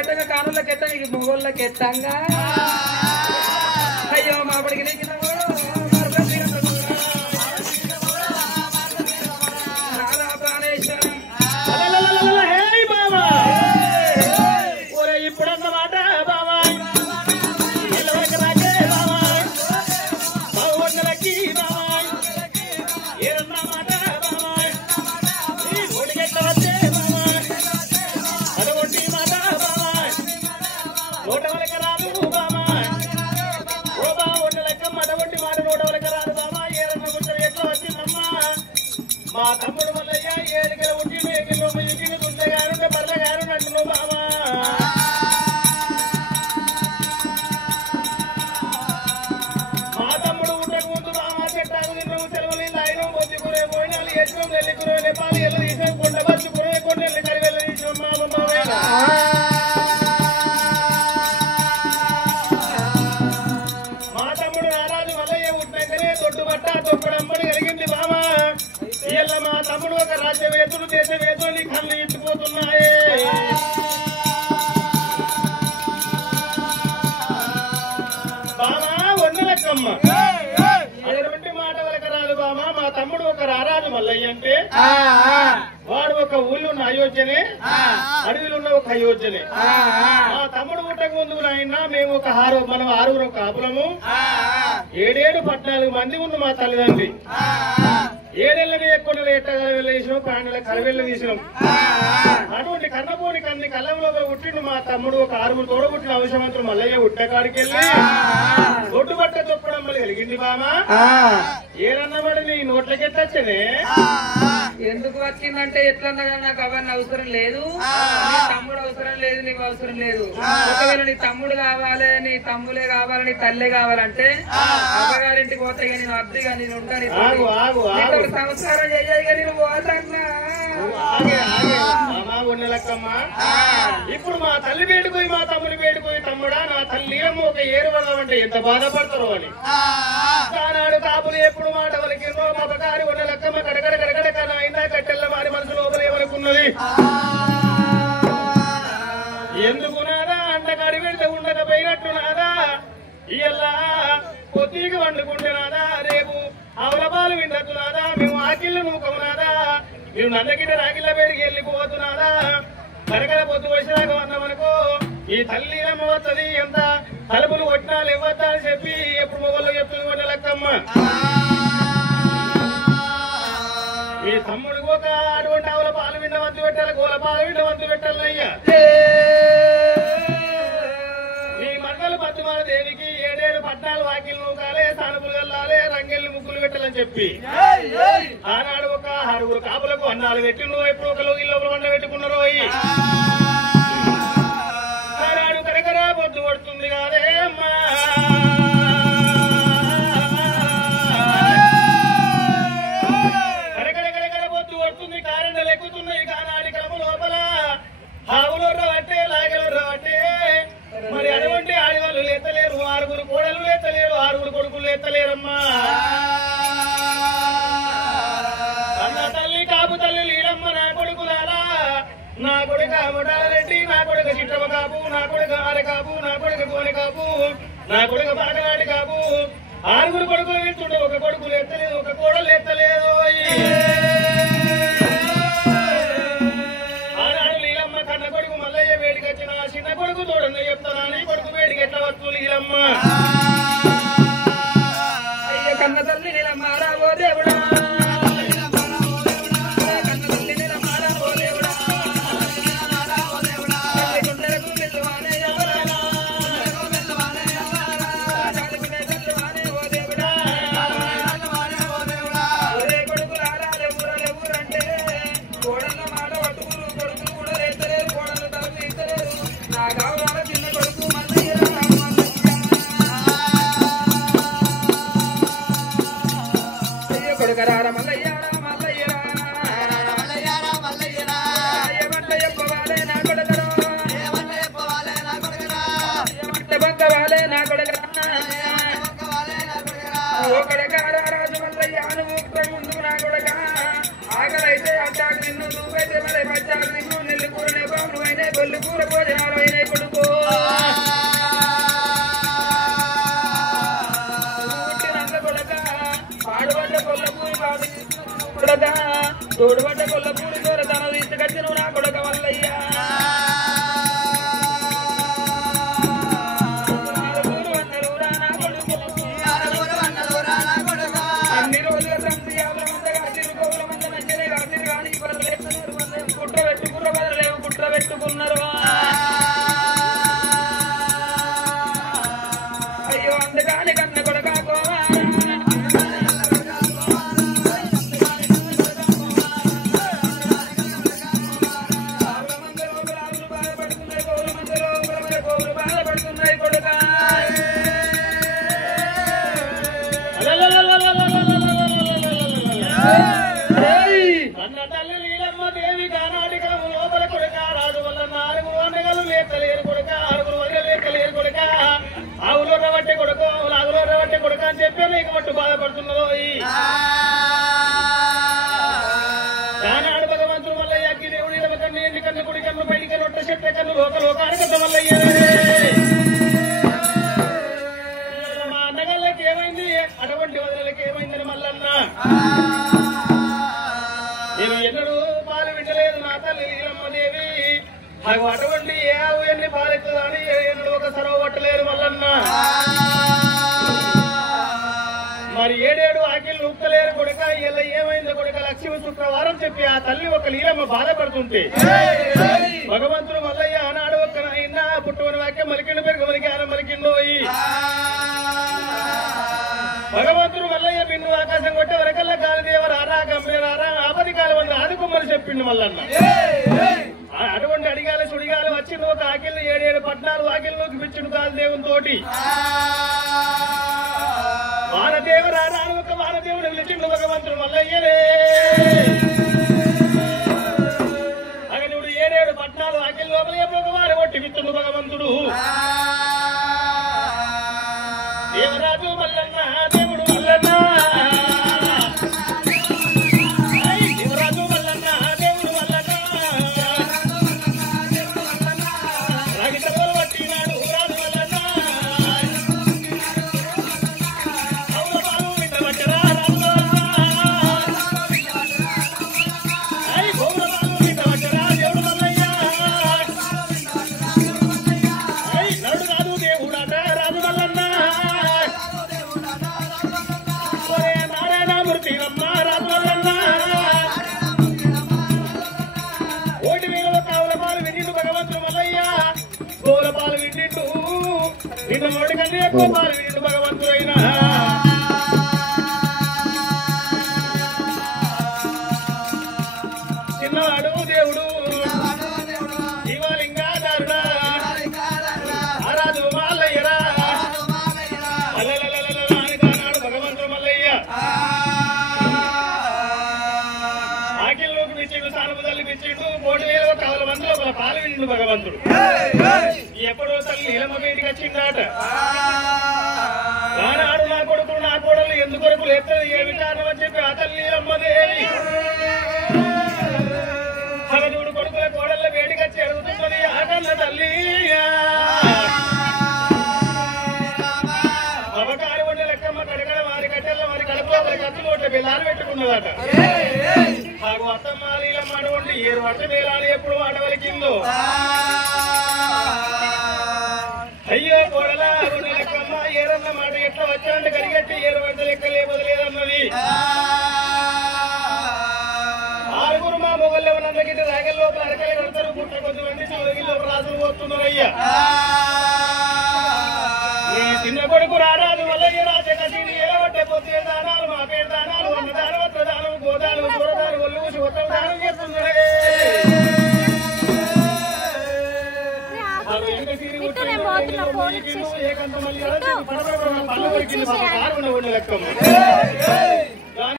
కెట్టంగా కానుల కెట్టంగా మొగోళ్ళ కెట్టంగా అయ్యో మాపడికి నీకు మా తమ్ముడు మల్లయ్య ఏడుగల ఉండి ఇంటిని దుండగారు బర్రగారు నన్ను బావా మా తమ్ముడు ఉండక ముందు బామా చెట్టాకు నిన్ను సెలవులు ఆయన బొద్ది కురే పోయినాలు ఎన్నో నెల్లి కురే నేపాలు ఎల్లు తీసిన కొండ బస్సు కురే కొండెల్లి కరివెల్లి తీసిన మా తమ్ముడు నారాజు మల్లయ్య ఉంటేనే తొట్టు బట్ట తొక్కడమ్మని కలిగింది బామా ఇలా మా తమ్ముడు ఒక రాజ్య వేతులు చేసే వేతులు కళ్ళు ఇచ్చిపోతున్నాయే బామా వండలక్కమ్మ అటువంటి మాట వరకు రాదు బామా మా తమ్ముడు ఒక రారాజు మల్లయ్య అంటే వాడు ఒక ఊళ్ళో ఉన్న అయోధ్యనే అడవిలో ఉన్న ఒక అయోధ్యనే మా తమ్ముడు పుట్టక ముందు అయినా మేము ఒక మనం 6 కాపులము 7-14 మంది ఉన్న మా తల్లిదండ్రి 7 ఎక్కువ ఎట్టగలవేసినాం ప్రాణుల కలవెళ్ళ తీసినాం అటువంటి కన్నపోని కన్ని కళ్ళంలో పుట్టిండు మా తమ్ముడు ఒక 6 తోడబుట్టిన అవసరమంతులు మల్లయ్య ఉట్టకాడికి వెళ్ళి ఒడ్డు బట్ట తొక్కడం వల్ల కలిగింది బామా ఏరన్నబడి నీ నోట్లకెట్టచ్చనే ఎందుకు వచ్చిందంటే ఎట్లన్నా నాకు అవన్నీ అవసరం లేదు తమ్ముడు అవసరం లేదు నీకు అవసరం లేదు ఒకవేళ నీ తమ్ముడు కావాలి నీ తమ్ములే కావాలి నీ తల్లే కావాలంటే అమ్మగారింటికి పోతాయి నేను అద్దెగా నేను ఉంటాను సంస్కారం చేయాలి నేను పోతాన్నా ఇప్పుడు మా తల్లి వేడుకోయి మా తమ్ముని వేడుకోయి తమ్ముడా నా తల్లి ఒక ఏరు వదలమంటే ఎంత బాధపడతారో అని ఆనాడు కాపులు ఎప్పుడు మాట వలికిందో మా పకారి ఉన్న లెక్కమ్మ కడగడ కడగడ కన అయినా కట్టెల్ల మారి మనసు లోపల ఏమనుకున్నది ఎందుకు నాదా అంటకాడి వెంట ఉండకపోయినట్టు నాదా ఇలా కొద్దిగా వండుకుంటే నాదా రేపు అవలపాలు విండద్దు నాదా మేము ఆకిళ్ళు నూకము నాదా మేము నన్నగిట రాగిళ్ళ పేరుకి వెళ్ళిపోతున్నాదా కరకర పొద్దు వచ్చినాక అన్నామనుకో ఈ తల్లి అమ్మ వస్తుంది ఎంత తలుపులు కొట్టినాలు ఇవ్వద్దా అని చెప్పి ఎప్పుడు మొగల్లో చెప్తుంది కొట్ట లెక్కమ్మ ఈ తమ్ముడికి ఒక అటువంటి ఆవుల పాలు విండ వంతు పెట్టాలి గోల పాలు విండ వంతు పెట్టాలి అయ్యా ఈ మండల పద్మాల దేవికి 7-14 వాకిలు నూకాలే సానుపులు కల్లాలే రంగెల్లి ముగ్గులు పెట్టాలని చెప్పి ఆనాడు ఒక 6 కాపులకు అన్నాలు పెట్టి నువ్వు ఎప్పుడు ఒక లోకి లోపల వంట పెట్టుకున్నారు అయ్యి ఆనాడు కరకరా పొద్దు పడుతుంది కాదే అమ్మా కరకర పొద్దు పడుతుంది కారెండలు ఎక్కుతున్నాయి కానాడి కలము లోపల ఆవులు రవట్టే లాగలు రవట్టే మరి అటువంటి ఆడవాళ్ళు లేతలేరు 6 కోడలు లేతలేరు 6 కొడుకులు లేతలేరమ్మా అన్న తల్లి కాపు తల్లి లీలమ్మ నా కొడుకులారా నా కొడుక ముడారెడ్డి నా కొడుకు చిట్టమ కాపు నా కొడుకు ఆరె కాపు నా కొడుకు కోనె కాపు నా కొడుకు బాగనాటి కాపు 6 కొడుకులు వెళ్తుండే ఒక కొడుకు లేతలేదు ఒక కోడలు ఎత్తలేదు ఆనాడు లీలమ్మ కన్న కొడుకు మల్లయ్య వేడికి వచ్చిన చిన్న కొడుకు తోడని చెప్తానా నీ కొడుకు వేడికి ఎట్లా వస్తు లీలమ్మ అయ్య కన్న తల్లి నీలమ్మ రావో దేవుడా ఆకలైతే అట్టాకు నిన్ను నువ్వైతే మరి పచ్చాకు నిన్ను నెల్లి కూరనే బాబు అయినా కొల్లు కూర భోజనాలు అయినాయి కొడుకో పుట్టినంత కొడక పాడుబడ్డ కొల్లపూరి పాడు కొడక తోడుబడ్డ కొల్లపూరి తోర తన తీసుకొచ్చిన నా కొడక వల్లయ్యా అన్ని రోజుల సంతి కుట్ర పెట్టుకున్న బదులేవు కుట్ర పెట్టుకున్నారు అయ్యో అందుకని కన్న కొడక బాధపడుతున్నాయి కొడుక అన్న తల్లి నీలమ్మ దేవి కానాటికం లోపల కొడుక రాజు వల్ల 4 వందగలు లేకలేరు కొడుక 6 వదిలి లేకలేరు కొడుక ఆవులో రవట్టే కొడుకు ఆవులో రవట్టే కొడుక అని చెప్పి నీకు మట్టు బాధపడుతున్నదో కానాడు భగవంతుడు మల్లయ్య అగ్గి దేవుడి కన్ను ఎండి కన్ను కుడి కన్ను పైడి కన్ను ఒట్ట చెట్ట కన్ను లోకానికత మల్లయ్య మా అన్నగాళ్ళకి ఏమైంది అటువంటి వదిలకి ఏమైందని మల్లన్న నేను ఎన్నడూ పాలు వింటలేదు నా తల్లి నీలమ్మదేవి అటువంటి ఏ ఆవు ఎన్ని పాలెత్తుదా అని ఎన్నడూ ఒక సరవ పట్టలేదు మల్లన్న మరి 7 ఆకిళ్ళు ఉక్కలేరు కొడుక ఇలా ఏమైందో కొడుక లక్ష్మి శుక్రవారం చెప్పి ఆ తల్లి ఒక నీలమ్మ బాధపడుతుంటే భగవంతుడు మల్లయ్య ఆనాడు ఒక్క నాయన పుట్టుకుని వాక్యం మలికిండు పెరుగు మలికి ఆన మలికిండోయి భగవంతుడు మల్లయ్య బిన్ను ఆకాశం కొట్టే వరకల్లా గాలిదేవ రారా గంభీరారా ఆపది కాలం అని ఆదుకోమని చెప్పిండు మల్లన్న అటువంటి అడిగాలి సుడిగాలి వచ్చింది ఒక ఆకిళ్ళు 7 పట్నాలు ఆకిల్లోకి పిచ్చిండు గాలిదేవుని తోటి వానదేవ రారా ఒక వానదేవుడు పిలిచిండు భగవంతుడు మల్లయ్యనే అగనుడు 7 పట్నాలు ఆకిల్ లోపల ఒక వారు కొట్టి పిచ్చిండు భగవంతుడు దేవరాజు మల్లన్న దేవుడు మల్లన్న దేవరాజు మల్లన్న దేవుడు మల్లన్న రాగితలు పట్టినాడు రాజు మల్లన్న అవుల బాలు వింట పట్టరా రాజు గోవుల బాలు వింట పట్టరా దేవుడు మల్లయ్య నడు రాజు దేవుడట రాజు మల్లన్న నారాయణమూర్తిరమ్మ రాజు మల్లన్న ఓటి వేల కావుల పాలు వినిండు భగవంతుడు మల్లయ్య గోల పాలు విండిండు నిన్ను మోటి కన్నా ఎక్కువ పాలు వినిండు భగవంతుడు అయినా చిన్నవాడు దేవుడు జీవలింగాదారుడా ఆరాధు మల్లయ్యరా అల్లనాడు భగవంతుడు మల్లయ్య ఆకిల్లోకి పిచ్చిండు సానుపు తల్లి పిచ్చిండు 3,000 కావుల మందిలో ఒక పాలు విండు భగవంతుడు ఎప్పుడో తల్లి నీలమ్మ బయటికి వచ్చిందాట ఆనాడు నా కొడుకులు నా కోడలు ఎందుకొరకు లేస్తుంది ఏమి కారణం అని చెప్పి ఆ తల్లి నీలమ్మదేవి భగదుడు కొడుకుల కోడళ్ళ వేడికి వచ్చి అడుగుతున్నది ఆ కన్న తల్లి అవకారి వండి లెక్కమ్మ కడగడ వారి కట్టెల వారి కడుపులో వారి కత్తులు ఒకటి బెల్లాలు పెట్టుకున్నదట మాకు అత్తమ్మ నీలమ్మ అటువంటి 7 వర్ష బేలాలు ఎప్పుడు మాట వలికిందో అయ్యో కోడలా వండి లెక్కమ్మ ఏరన్న మాట ఎట్లా వచ్చాంటే కరిగట్టి 7 వర్ష లెక్కలే వదిలేదన్నది 6 మా మొగల్లో ఉన్నందుకు రాగల లోపల అరకలే కడతారు పుట్ట కొద్దిమంది చౌదగిల్లో రాజులు పోతున్నారయ్యా నీ చిన్న కొడుకు రారాజు మల్లయ్య రాజే కసిడి ఏలబట్టే పొద్దు దానాలు మా పేరు దానాలు వంద దానవత్ర దానం గోదాలు దూరదాలు ఒళ్ళు శుభ్రం దానం చేస్తున్నారే ఏకంత మళ్ళీ పడబడ పళ్ళు కొరికింది లెక్కమ్మ